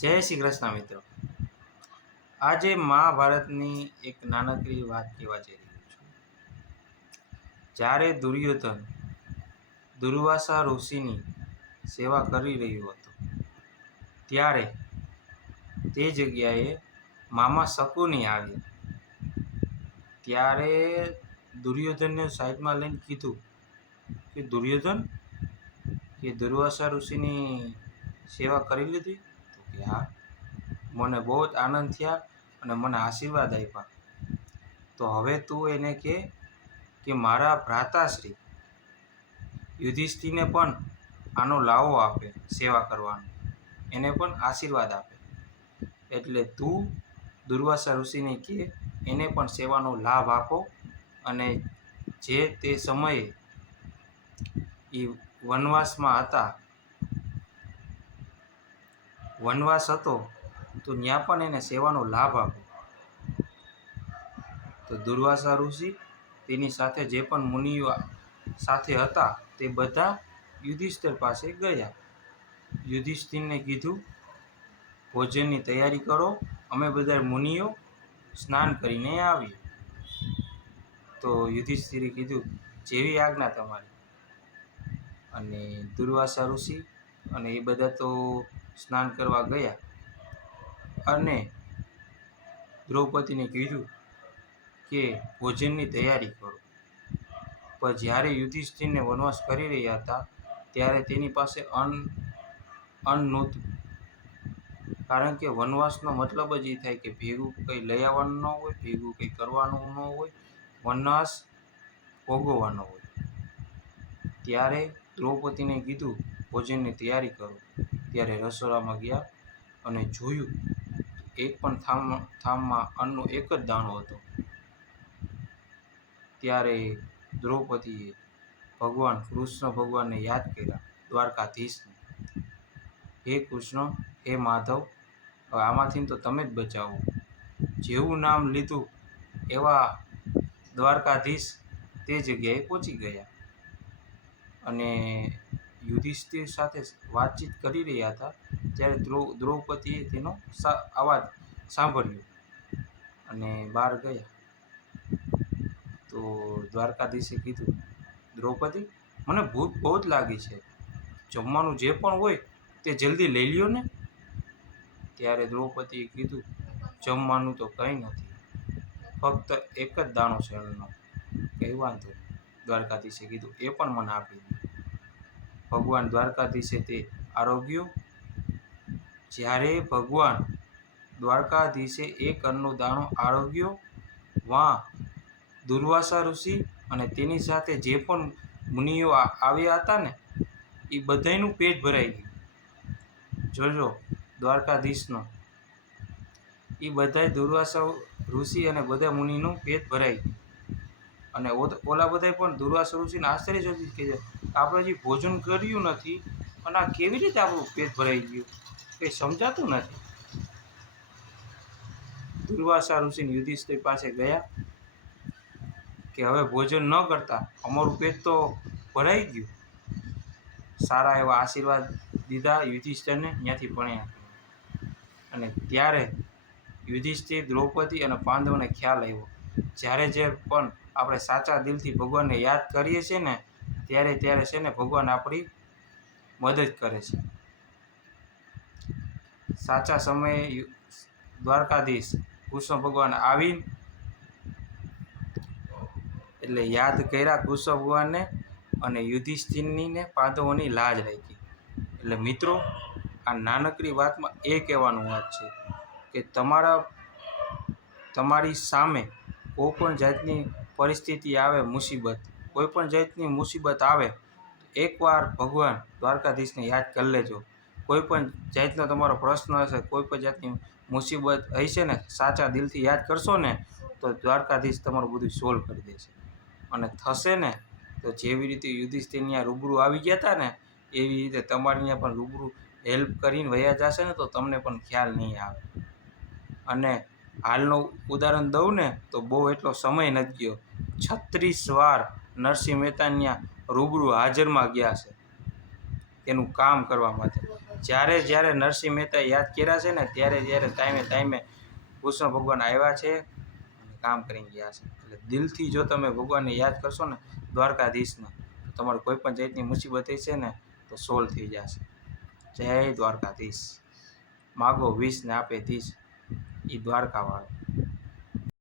જય શ્રી કૃષ્ણ મિત્રો। આજે મહાભારતની એક નાનકડી વાત કહેવા જઈ રહ્યો છું। જ્યારે દુર્યોધન દુર્વાસા ઋષિની સેવા કરી રહ્યો હતો ત્યારે તે જગ્યાએ મામા શકુની આવ્યા। ત્યારે દુર્યોધનને સાઈડમાં લઈને કીધું કે દુર્યોધન કે દુર્વાસા ઋષિની સેવા કરી લીધી? તો કે હા, મને બહુ જ આનંદ થયા અને મને આશીર્વાદ આપ્યા। તો હવે તું એને કે મારા ભ્રાતાશ્રી યુધિષ્ઠિરને પણ આનો લાવો આપે, સેવા કરવાનો, એને પણ આશીર્વાદ આપે। એટલે તું દુર્વાસા ઋષિને કે એને પણ સેવાનો લાભ આપો અને જે તે સમયે એ વનવાસમાં હતા, વનવાસ હતો તો ત્યાં પણ એને સેવાનો લાભ આપો। તો દુર્વાસા ઋષિ તેની સાથે જે પણ મુનિઓ સાથે હતા તે બધા યુધિષ્ઠિર પાસે ગયા। યુધિષ્ઠિરને કીધું ભોજનની તૈયારી કરો, અમે બધા મુનિઓ સ્નાન કરીને આવીએ। તો યુધિષ્ઠિરે કીધું જેવી આજ્ઞા તમારી। અને દુર્વાસા ઋષિ અને એ બધા તો સ્નાન કરવા ગયા અને દ્રૌપદીને કીધું કે ભોજનની તૈયારી કરો। પણ જ્યારે યુધિષ્ઠિરને વનવાસ કરી રહ્યા હતા ત્યારે તેની પાસે અન્ન નહોતું, કારણ કે વનવાસનો મતલબ જ એ થાય કે ભેગું કંઈ લઈ આવવાનું ન હોય, ભેગું કંઈ કરવાનું ન હોય, વનવાસ ભોગવવાનો હોય। ત્યારે દ્રૌપદીને કીધું ભોજનની તૈયારી કરો। ત્યારે રસોડામાં ગયા અને જોયું એક પણ થામમાં અન્નનો એક જ દાણો હતો। ત્યારે દ્રૌપદીએ ભગવાન કૃષ્ણ ભગવાનને યાદ કર્યા, દ્વારકાધીશને, હે કૃષ્ણ, હે માધવ, હવે આમાંથી તો તમે જ બચાવો। જેવું નામ લીધું એવા દ્વારકાધીશ તે જગ્યાએ પહોંચી ગયા અને યુધિષ્ઠિર સાથે વાતચીત કરી રહ્યા હતા ત્યારે દ્રૌપદીએ તેનો અવાજ સાંભળ્યો અને બહાર ગયા। તો દ્વારકાધીશે કીધું દ્રૌપદી, મને ભૂખ બહુ જ લાગી છે, જમવાનું જે પણ હોય તે જલ્દી લઈ લ્યો ને। ત્યારે દ્રૌપદીએ કીધું જમવાનું તો કંઈ નથી, ફક્ત એક જ દાણો છે અન્નનો। કંઈ વાંધો નહીં, દ્વારકાધીશે કીધું એ પણ મને આપી દે। ભગવાન દ્વારકાધીશે તે આરોગ્ય। જ્યારે ભગવાન દ્વારકાધીશે એક અન્નનો દાણો આરોગ્યો, વાં દુર્વાસા ઋષિ અને તેની સાથે જે પણ મુનિઓ આવ્યા હતા ને એ બધાયનું પેટ ભરાઈ ગયું। જોજો દ્વારકાધીશનો એ બધાય દુર્વાસા ઋષિ અને બધા મુનિનું પેટ ભરાઈ ગયું। અને ઓલા બધાય પણ દુર્વાસા ઋષિને આશ્ચર્ય જોતી કે આપણે જે ભોજન કર્યું નથી અને આ કેવી રીતે આપણું પેટ ભરાઈ ગયું, કંઈ સમજાતું નથી। દુર્વાસા ઋષિ યુધિષ્ઠિર પાસે ગયા કે હવે ભોજન ન કરતા અમારું પેટ તો ભરાઈ ગયું। સારા એવા આશીર્વાદ દીધા યુધિષ્ઠિરને, ત્યાંથી ભણ્યા। અને ત્યારે યુધિષ્ઠિર, દ્રૌપદી અને પાંડવોને ખ્યાલ આવ્યો જ્યારે જે પણ આપણે સાચા દિલથી ભગવાનને યાદ કરીએ છીએ ને ત્યારે છે ને ભગવાન આપણી મદદ કરે છે। સાચા સમયે દ્વારકાધીશ કૃષ્ણ ભગવાન આવીને એટલે યાદ કર્યા કૃષ્ણ ભગવાનને અને યુધિષ્ઠિરની ને પાંડવોની લાજ રાખી। એટલે મિત્રો, આ નાનકડી વાતમાં એ કહેવાનું વાત છે કે તમારી સામે કોઈ પણ જાતની પરિસ્થિતિ આવે, મુસીબત, કોઈ પણ જાતની મુસીબત આવે એકવાર ભગવાન દ્વારકાધીશને યાદ કરી લેજો। કોઈ પણ જાતનો તમારો પ્રશ્ન હશે, કોઈ પણ જાતની મુસીબત હશે ને, સાચા દિલથી યાદ કરશો ને તો દ્વારકાધીશ તમારું બધું સોલ્વ કરી દેશે। અને થશે ને તો જેવી રીતે યુધિષ્ઠિર ત્યાં રૂબરૂ આવી ગયા હતા ને એવી રીતે તમારે ત્યાં પણ રૂબરૂ હેલ્પ કરીને વયા જશે ને તો તમને પણ ખ્યાલ નહીં આવે। અને હાલનું ઉદાહરણ દઉં ને તો બહુ એટલો સમય નથી ગયો, 36 વાર નરસિંહ મહેતા ત્યાં રૂબરૂ હાજરમાં ગયા છે એનું કામ કરવા માટે। જ્યારે જ્યારે નરસિંહ મહેતા યાદ કર્યા છે ને ત્યારે ત્યારે ટાઈમે ટાઈમે કૃષ્ણ ભગવાન આવ્યા છે અને કામ કરીને ગયા છે. એટલે દિલથી જો તમે ભગવાનને યાદ કરશો ને દ્વારકાધીશને, તો તમારું કોઈ પણ જાતની મુસીબત છે ને તો સોલ્વ થઈ જશે. જય દ્વારકાધીશ. માગો વિષ ને આપે ધીશ, એ દ્વારકાવાળો.